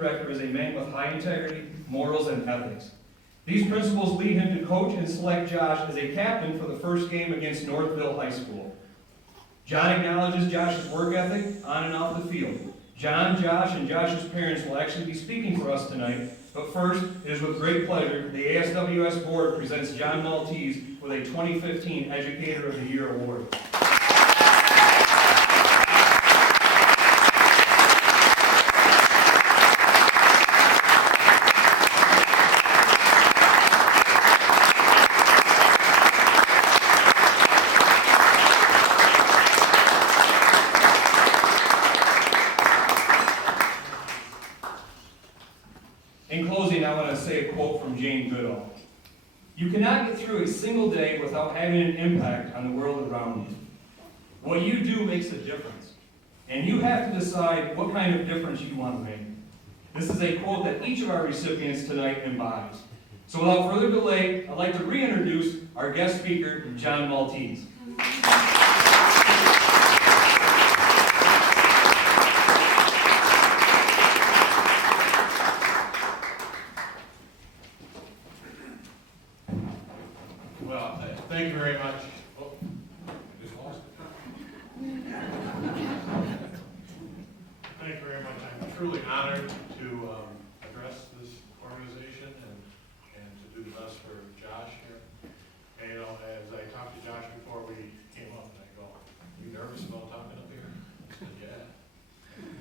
director is a man with high integrity, morals, and ethics. These principles lead him to coach and select Josh as a captain for the first game against Northville High School. John acknowledges Josh's work ethic on and off the field. John, Josh, and Josh's parents will actually be speaking for us tonight, but first, it is with great pleasure the ASWS Board presents John Maltese with a 2015 Educator of the Year Award. In closing, I want to say a quote from Jane Goodall. You cannot get through a single day without having an impact on the world around you. What you do makes a difference, and you have to decide what kind of difference you want to make. This is a quote that each of our recipients tonight embodies. So without further delay, I'd like to reintroduce our guest speaker, John Maltese. Well, thank you very much. Oh, I just lost it. Thank you very much. I'm truly honored to address this organization and to do the best for Josh here. And, you know, as I talked to Josh before we came up, and I go, "Are you nervous about talking up here?" He said, "Yeah,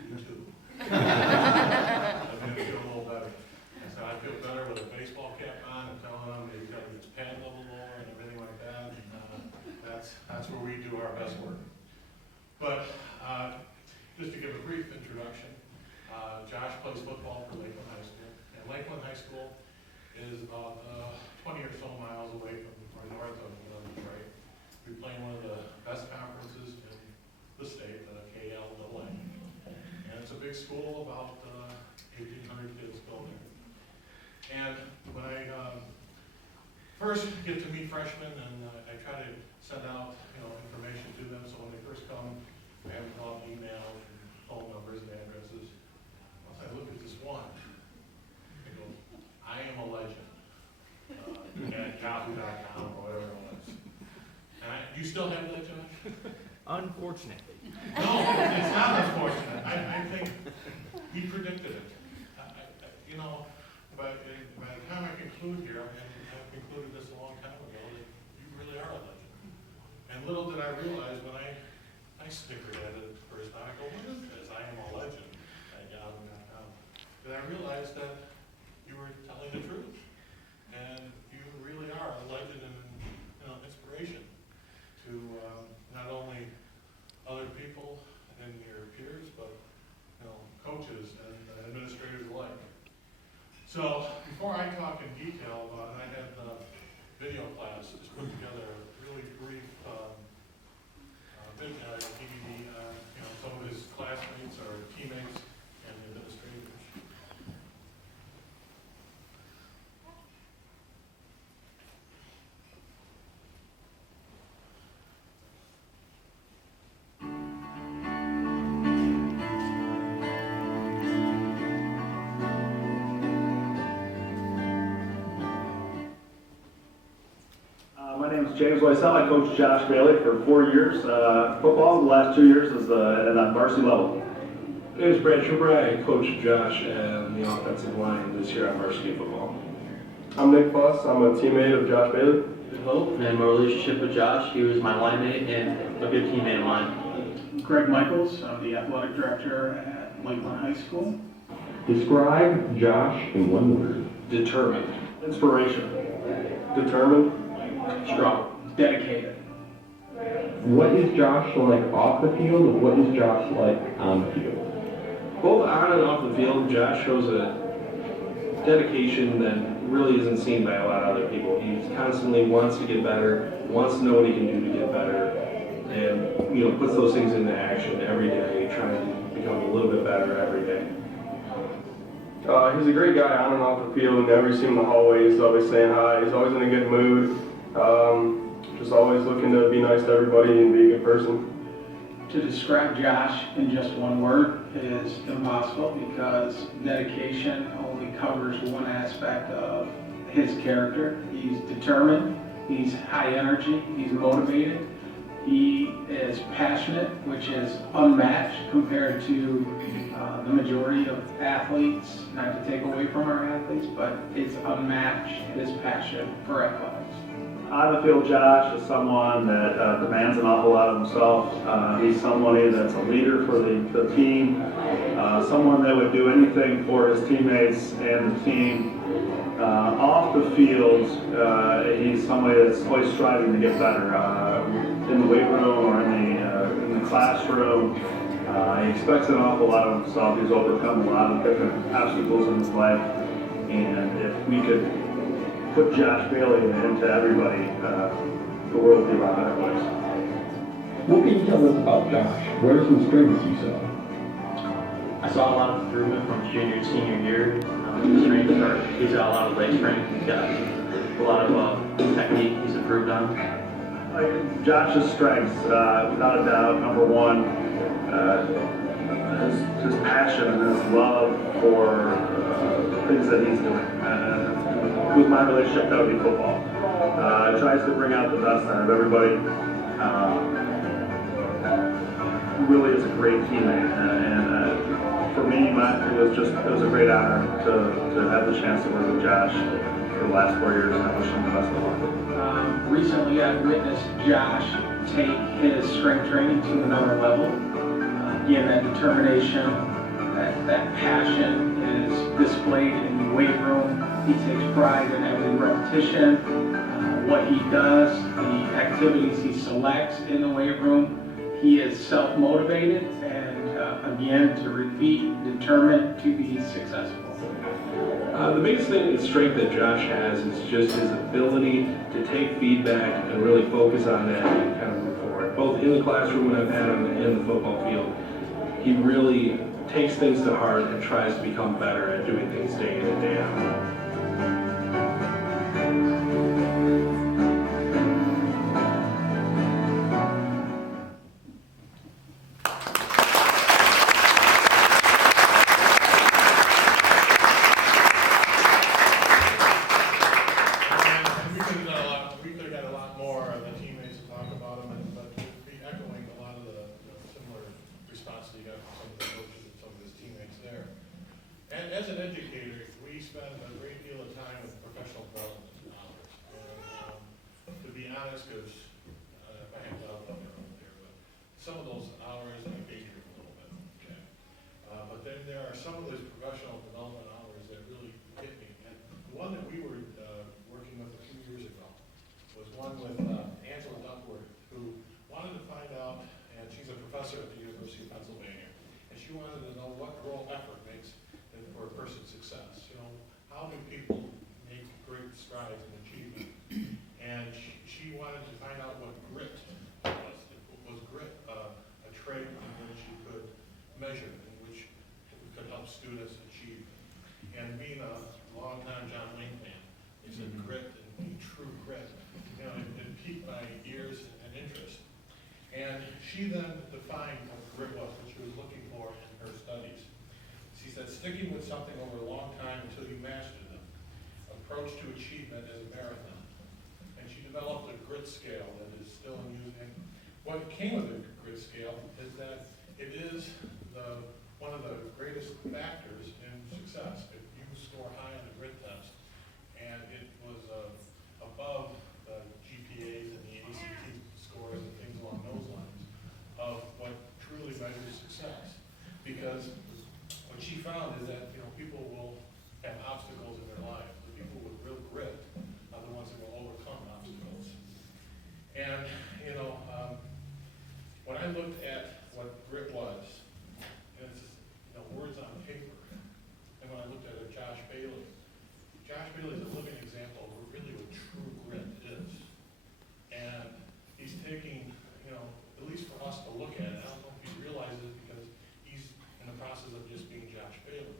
you too." I'm going to feel a little better. I said, "I feel better with a baseball cap on and telling him that he's got to get his pad level lower and everything like that." And, that's where we do our best work. But just to give a brief introduction, Josh plays football for Lakeland High School. And Lakeland High School is about 20 or so miles away from or north of Detroit. We play in one of the best conferences in the state, the KLAA. And it's a big school, about 1,800 kids go there. And when I first get to meet freshmen, and I try to send out information to them, so when they first come, I have them call emails and phone numbers and addresses. Once I look at this one, I go, "I am a legend," at yahoo.com or whatever it was. And you still have that, Josh? Unfortunately. No, it's not unfortunate. I think he predicted it. But by the time I conclude here, and I've concluded this a long time ago, that you really are a legend. And little did I realize when I snickered at it at first time, I go, "What is this? I am a legend at yahoo.com." But I realized that you were telling the truth. And you really are a legend and inspiration to not only other people and your peers, but coaches and administrators alike. So before I talk in detail about it, I had the video class just put together a really brief DVD on some of his classmates or teammates and administrators. My name is James Lysell. I coached Josh Bailey for 4 years football. The last 2 years is at varsity level. My name is Brad Schubert. I coached Josh and the offensive line this year on varsity football. I'm Nick Fuss. I'm a teammate of Josh Bailey. Hope and my relationship with Josh. He was my line mate and a good teammate of mine. Greg Michaels, I'm the athletic director at Lakeland High School. Describe Josh in one word. Determined. Inspiration. Determined. Strong. Dedicated. What is Josh like off the field, and what is Josh like on the field? Both on and off the field, Josh shows a dedication that really isn't seen by a lot of other people. He constantly wants to get better, wants to know what he can do to get better, and puts those things into action every day, trying to become a little bit better every day. He's a great guy on and off the field. Whenever you see him in the hallway, he's always saying hi. He's always in a good mood. Just always looking to be nice to everybody and be a good person. To describe Josh in just one word, is impossible because dedication only covers one aspect of his character. He's determined, he's high energy, he's motivated, he is passionate, which is unmatched compared to the majority of athletes, not to take away from our athletes, but it's unmatched, his passion for athletics. On the field, Josh is someone that demands an awful lot of himself. He's somebody that's a leader for the team, someone that would do anything for his teammates and the team. Off the field, he's somebody that's always striving to get better in the weight room or in the classroom. He expects an awful lot of himself. He's overcome a lot of different obstacles in his life, and if we could put Josh Bailey into everybody, the world would be a lot better place. What can you tell us about Josh? What are some strengths you saw? I saw a lot of improvement from junior to senior year. He's got a lot of leg strength. He's got a lot of technique he's improved on. Josh's strengths, without a doubt, number one, his passion and his love for things that he's doing. With my relationship, that would be football. Tries to bring out the best out of everybody. Really is a great teammate, and for me, it was a great honor to have the chance to work with Josh for the last 4 years, and I wish him the best of luck. Recently, I've witnessed Josh take his strength training to another level. Again, that determination, that passion is displayed in the weight room. He takes pride in every repetition, what he does, the activities he selects in the weight room. He is self-motivated and, again, to repeat, determined to be successful. The biggest thing, the strength that Josh has is just his ability to take feedback and really focus on that and kind of move forward. Both in the classroom and I've had him in the football field, he really takes things to heart and tries to become better at doing things day in and day out. We could have got a lot more of the teammates to talk about them, but be echoing a lot of the similar response that you got from some of the coaches and some of his teammates there. And as an educator, we spend a great deal of time with professional development hours. And to be honest, because I have a lot of them there, but some of those hours I figure a little bit, okay? But then there are some of those professional development hours that really hit me. And the one that we were working with a few years ago was one with Angela Duckworth, who wanted to find out, and she's a professor at the University of Pennsylvania, and she wanted to know what role effort makes for a person's success. You know, how do people make great strides in achievement? And she wanted to find out what grit was. Was grit a trait in which you could measure, in which could help students achieve? And being a long-time John Wayne fan, he said grit and being true grit. You know, it piqued my ears and interest. And she then defined what grit was, what she was looking for in her studies. She said, sticking with something over a long time until you master them. Approach to achievement as a marathon. And she developed a grit scale that is still in use. And what came of the grit scale is that it is one of the greatest factors in success. If you score high on the grit test, and it was above the GPAs and the ACT scores and things along those lines of what truly measures success. Because what she found is that, you know, people will have obstacles in their lives. The people with real grit are the ones that will overcome obstacles. And, you know, when I looked at what grit was, and it's, you know, words on paper, and when I looked at Josh Bailey is a living example of really what true grit is. And he's taking, you know, at least for us to look at it, I don't know if he realizes it because he's in the process of just being Josh Bailey.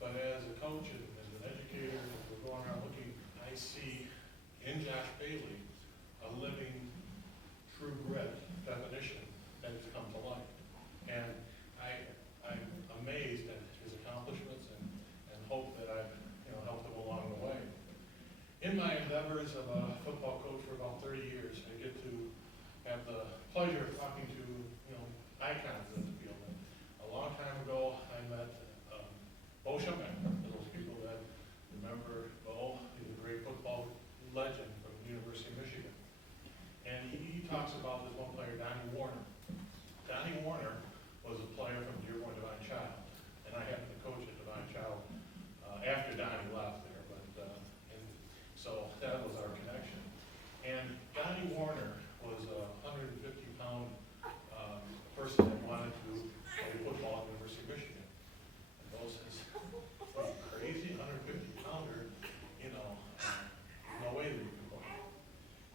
But as a coach and as an educator, as we're going around looking, I see in Josh Bailey a living years of a football coach for about 30 years. I get to have the pleasure of talking to, icons in the field. And a long time ago, I met Bo Shumack, for those people that remember Bo. He's a great football legend from the University of Michigan. And he talks about this one player, Donnie Warner. Donnie Warner was a player from Dearborn Divine Child, and I happened to coach at Divine Child after Donnie left there. And so that was our connection. And Donnie Warner was a 150-pound person that wanted to play football at the University of Michigan. And Bo says, "Are you crazy? 150-pounder? No way that you can play."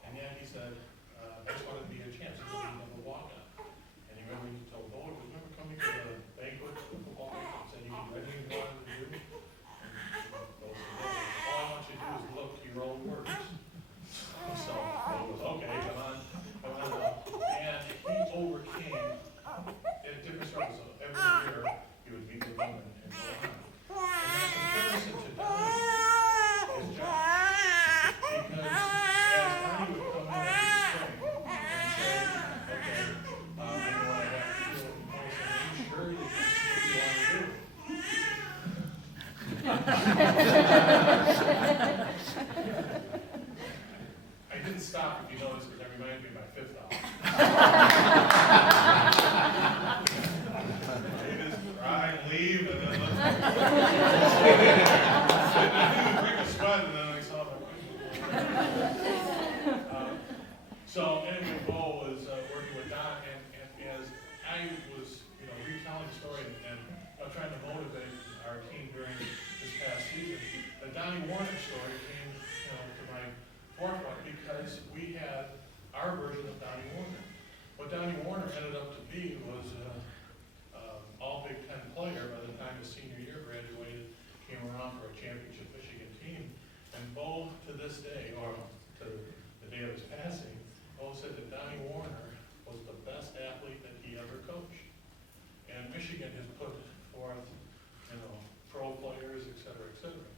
And yet he said, "I just wanted to be a chance to go into the walk-on." And he told Bo, "Remember coming to the banquet, the football banquet, and said you could do anything you wanted to do?" And Bo said, "All I want you to do is look to your own words." So Bo goes, "Okay, come on up." And he overcame at different struggles. So every year he would meet the woman and go on. And my comparison to Donnie is Josh. Because as Donnie would come in every spring and say, "Okay, I know what I have to do," and Bo said, "Are you sure that this is what you want to do?" I didn't stop, if you notice, because that reminds me of my fifth album. They just cry and leave, and then let's I didn't bring a sweat, and then I saw my wife. So anyway, Bo was working with Don, and as I was, retelling the story and trying to motivate our team during this past season, the Donnie Warner story came, to my forefront because we had our version of Donnie Warner. What Donnie Warner ended up to be was all Big Ten player by the time his senior year graduated, came around for a championship Michigan team. And Bo, to this day, or to the day of his passing, Bo said that Donnie Warner was the best athlete that he ever coached. And Michigan has put forth, pro players, et cetera, et cetera.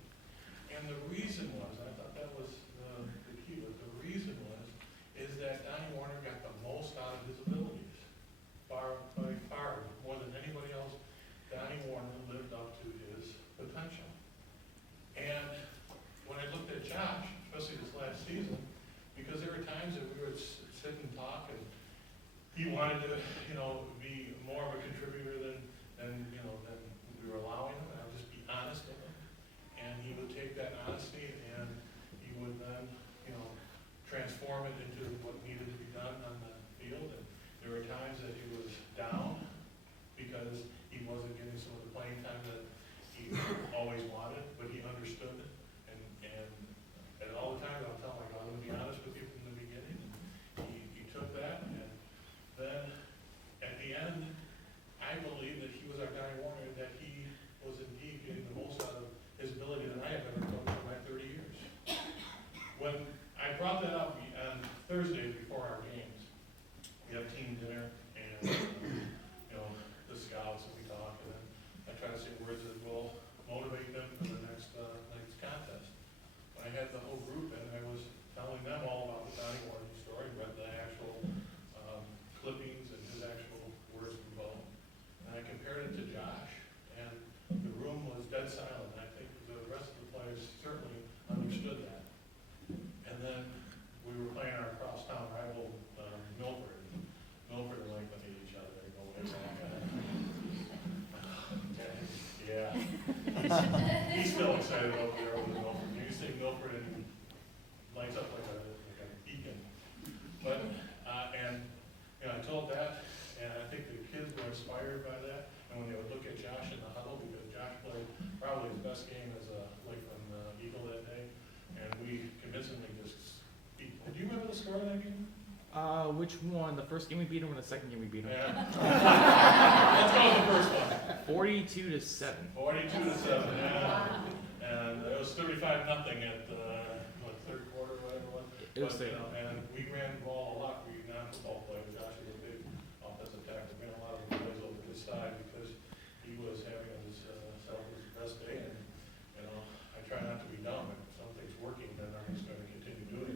And the reason was, I thought that was the key, but the reason is that Donnie Warner got the most out of his abilities. By far, more than anybody else, Donnie Warner lived up to his potential. And when I looked at Josh, especially this last season, because there were times that we would sit and talk, and he wanted to, be more of a contributor than we were allowing him, and I would just be honest with him. And he would take that honesty and he would then, transform it into what needed to be done on the field. And there were times that he was down because he wasn't getting some of the playing time that he always wanted, but he understood it. And all the time I'll tell him, I'm going to be honest with you from the beginning. He took that, and then at the end, I believe that he was our Donnie Warner, that he was indeed getting the most out of his ability than I have ever coached in my 30 years. When I brought that up on Thursdays before our games, we have team dinner, and the scouts, and we talk, and then I try to say words that will motivate them for the next contest. When I had the whole group in, I was telling them all about the Donnie Warner story, read the actual clippings and his actual words from Bo. And I compared it to Josh, and the room was dead silent. I think the rest of the players certainly understood that. And then we were playing our crosstown rival, Milford. Milford and Lakeland hate each other. They go way back. Yeah. He's still excited about the early Milford. You say Milford and lights up like a beacon. But, I told that, and I think the kids were inspired by that. And when they would look at Josh in the huddle, because Josh played probably his best game as a Lakeland Eagle that day, and we convincingly just beat. Do you remember the score of that game? Which one? The first game we beat him, or the second game we beat him? Yeah. Let's go with the first one. 42-7. 42-7, yeah. And it was 35-0 at the third quarter, or whatever it was. It was And we ran the ball a lot. We non-football players. Josh was a big offensive tackle. We ran a lot of plays over his side because he was having his best day. And I try not to be dumb. If something's working, then I'm just going to continue doing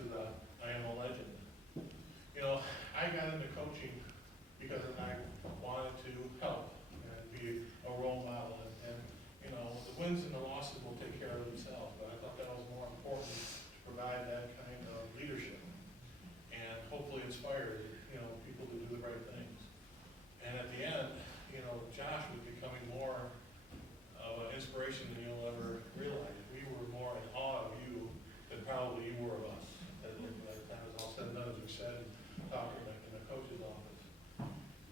to the I am a legend. You know, I got into coaching because I wanted to help and be a role model, and you know, the wins and the losses will take care of themselves, but I thought that was more important to provide that kind of leadership and hopefully inspire, you know, people to do the right things. And at the end, you know, Josh was becoming more of an inspiration than you'll ever realize. We were more in awe of you than probably you were of us. By the time it was all said and done, as we said, talking like in the coach's office.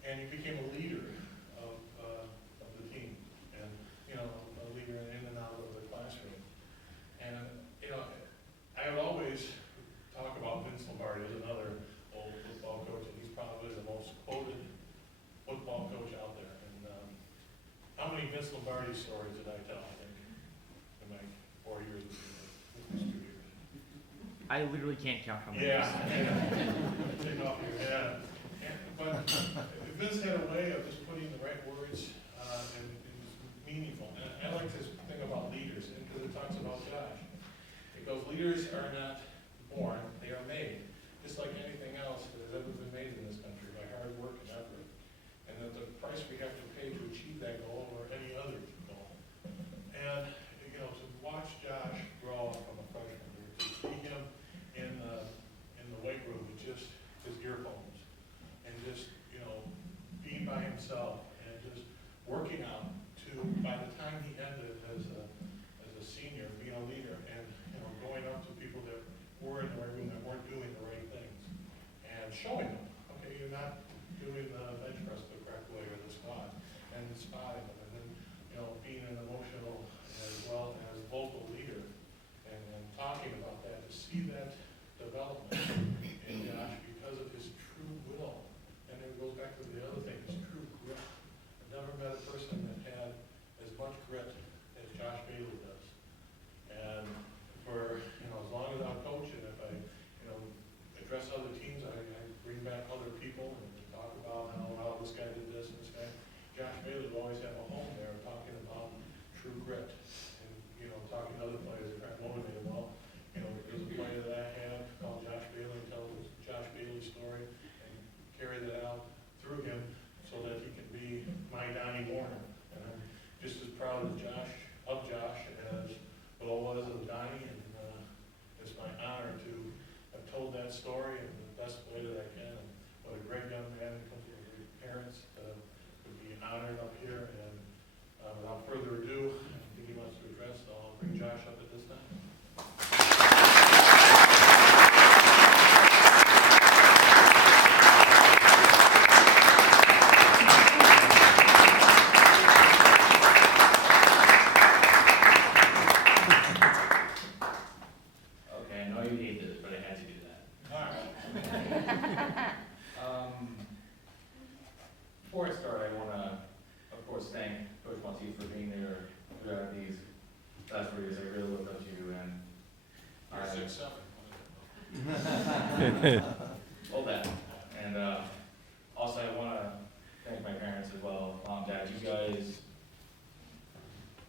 And you became a leader of the team, and you know, a leader in and out of the classroom. And you know, I would always talk about Vince Lombardi as another old football coach, and he's probably the most quoted football coach out there. And how many Vince Lombardi stories did I tell? I think in my 4 years, with 2 years. I literally can't count how many. Yeah, take off your head. But Vince had a way of just putting the right words and it was meaningful. And I like this thing about leaders, because it talks about Josh. It goes, leaders are not born, they are made, just like anything else that has ever been made in this country by hard work and effort. And that the price we have to pay to achieve that goal or any other goal. And you know, to watch Josh grow up from a freshman, to see him in the weight room with just his earphones and just, you know, being by himself and just working out to, by the time he ended as a senior, being a leader and, you know, going up to people that were in the right room that weren't doing the right things and showing them, okay, you're not doing the bench press the correct way or the squat, and spotting them, and then, you know, being an emotional as well as vocal leader and talking about that, to see that development in Josh because of his true will. And it goes back to the other thing, his true grit. I've never met a person that had as much grit as Josh Bailey does. And for, you know, as long as I'm coaching, if I, you know, address other teams, I bring back other people and talk about how, well, this guy did this and this guy. Josh Bailey will always have a home there talking about true grit and, you know, talking to other players and trying to motivate them. Well, you know, there's a player that I have called Josh Bailey, tell the Josh Bailey story and carry that out through him so that he can be my Donnie Warner. And I'm just as proud of Josh as Will was of Donnie, and it's my honor to have told that story in the best way that I can. And what a great young man who comes from great parents to be honored up here. And without further ado, I think he wants to address, so I'll bring Josh up at this time. Okay, I know you hate this, but I had to do that. All right. Before I start, I want to, of course, thank Coach Maltese for being there throughout these last 4 years. I really looked up to you, and You're 6'7". all that. And also, I want to thank my parents as well, Mom, Dad. You guys,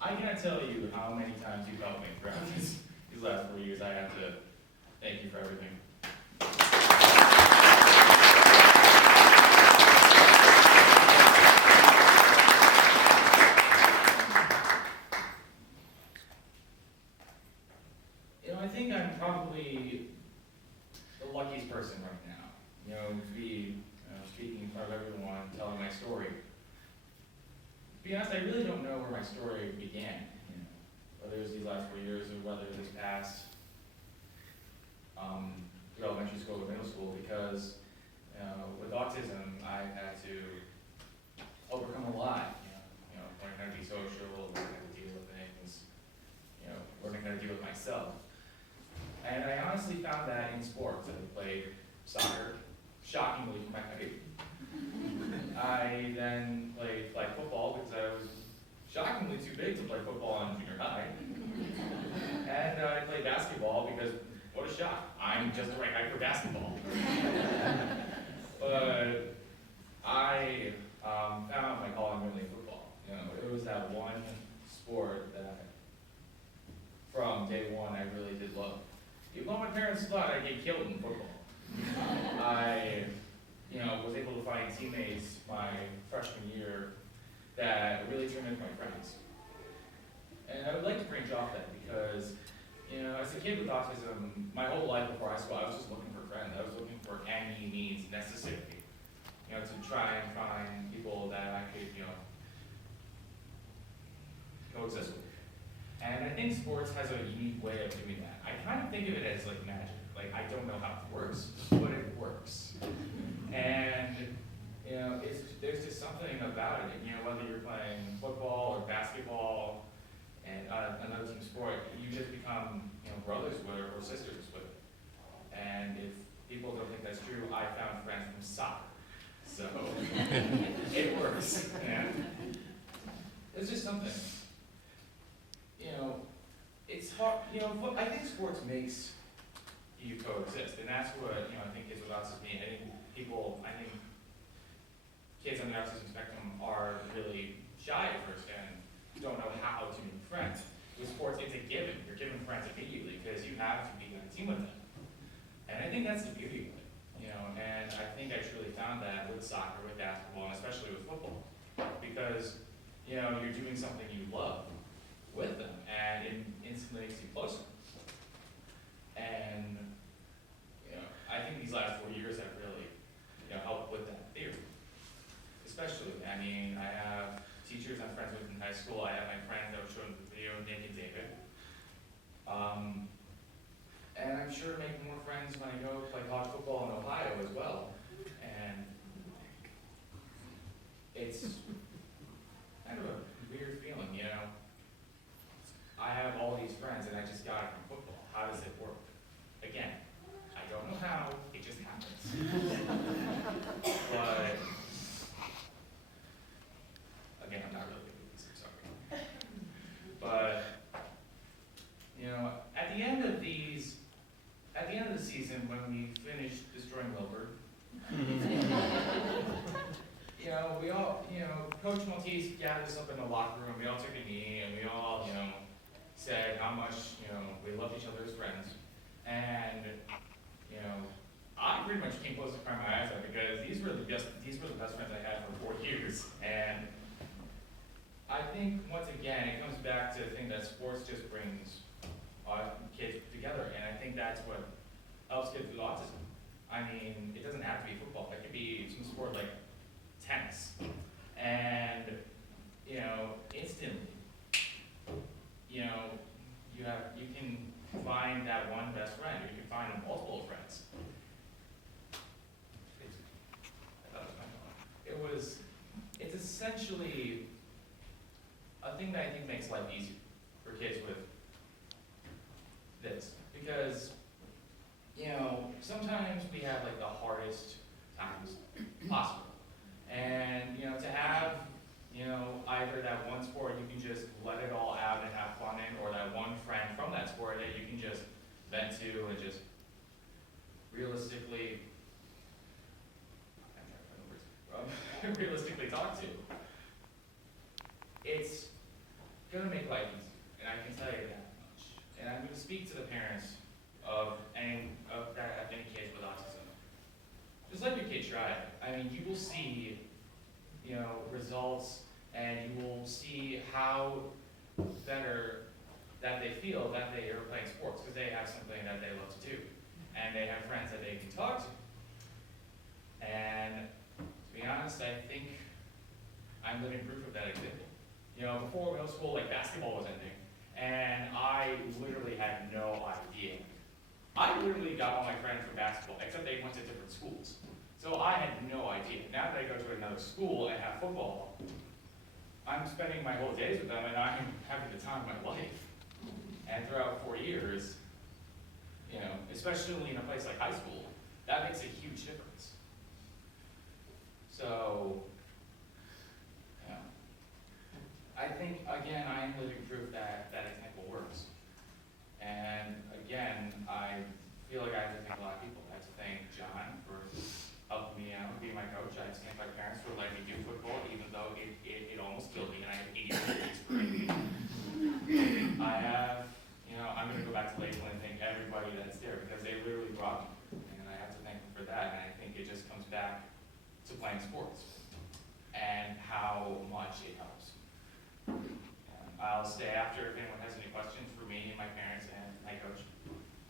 I can't tell you how many times you've helped me throughout these last 4 years. I have to thank you for everything. You know, I think I'm probably the luckiest person right now. You know, to be speaking in front of everyone, telling my story. To be honest, I really don't know where my story began. You know, whether it was these last 4 years or whether this past through elementary school or middle school, because with autism, I had to overcome a lot. You know, learning how to be social, learning how to deal with things. You know, learning how to deal with myself. And I honestly found that in sports. I played soccer, shockingly for my height. I then played flag football because I was shockingly too big to play football in junior high. And I played basketball because, what a shock, I'm just the right height for basketball. But I found my calling really in football. You know, it was that one sport that from day one I really did love. even though my parents thought I'd get killed in football, I, was able to find teammates my freshman year that really turned into my friends. And I would like to branch off that because, as a kid with autism, my whole life before high school, I was just looking for friends. I was looking for any means necessary, to try and find people that I could, coexist with. And I think sports has a unique way of doing that. I kind of think of it as like magic. Like, I don't know how it works, but it works. And, there's just something about it, whether you're playing football or basketball and another team sport, you just become, brothers with it or sisters with it. And if people don't think that's true, I found friends from soccer. So, it works, It's just something. It's hard, I think sports makes you coexist, and that's what, I think kids with autism mean. I think kids on the autism spectrum are really shy at first and don't know how to make friends. With sports, it's a given. You're given friends immediately because you have to be on a team with them. And I think that's the beauty of it, and I think I truly found that with soccer, with basketball, and especially with football, because, you're doing something you love with them, and it instantly makes you closer. And, I think these last 4 years have really, helped with that theory. Especially, I have teachers I'm friends with in high school. I have my friends that were showing the video, Nick and David. And I'm sure to make more friends when I go play college football in Ohio as well. And it's kind of a weird feeling, I have all these friends and I just got it from football. How does it work? Again, I don't know how, it just happens. But, again, I'm not really good at this, I'm sorry. But, at the end of the season, when we finish destroying Wilbur, we all, Coach Maltese gathered us up in the locker room, we all took a knee, and we all, said how much, we loved each other as friends. And, I pretty much came close to crying my eyes out because these were the best friends I had for 4 years. And I think, once again, it comes back to the thing that sports just brings kids together. And I think that's what helps kids with autism. It doesn't have to be football. It could be some sport like tennis. And, instantly, you can find that one best friend, or you can find multiple friends. I thought it was my thought. It's essentially a thing that I think makes life easier for kids with this. Because, sometimes we have like the hardest times possible. And, to have, either that one sport you can just let it all out and have fun in, or that one friend from that sport that you can just vent to and just realistically, realistically talk to. It's gonna make life easier, and I can tell you that much. And I'm gonna speak to the parents of any kids with autism. Just let your kid try it. You will see, results, and you will see how better that they feel that they are playing sports, because they have something that they love to do, and they have friends that they can talk to. And to be honest, I think I'm living proof of that example. Before middle school, like basketball was ending, and I literally had no idea. I literally got all my friends from basketball, except they went to different schools. So I had no idea. Now that I go to another school and have football, I'm spending my whole days with them, and I'm having the time of my life. And throughout 4 years, especially in a place like high school, that makes a huge difference. So, I think, again, I am living proof that that example works. And again, I feel like I have to thank a lot of people. I have to thank John for helping me out, being my coach. I have to thank my parents for letting me do football, even though it almost killed me, and I have 80 grades for it. I have, I'm going to go back to Lakeland and thank everybody that's strong, and I have to thank him for that, and I think it just comes back to playing sports and how much it helps. I'll stay after if anyone has any questions for me and my parents and my coach.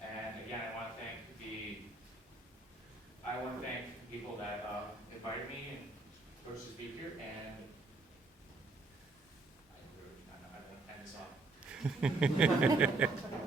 And again, I want to thank people that invited me and coached to speak here, and I don't know how to end this off.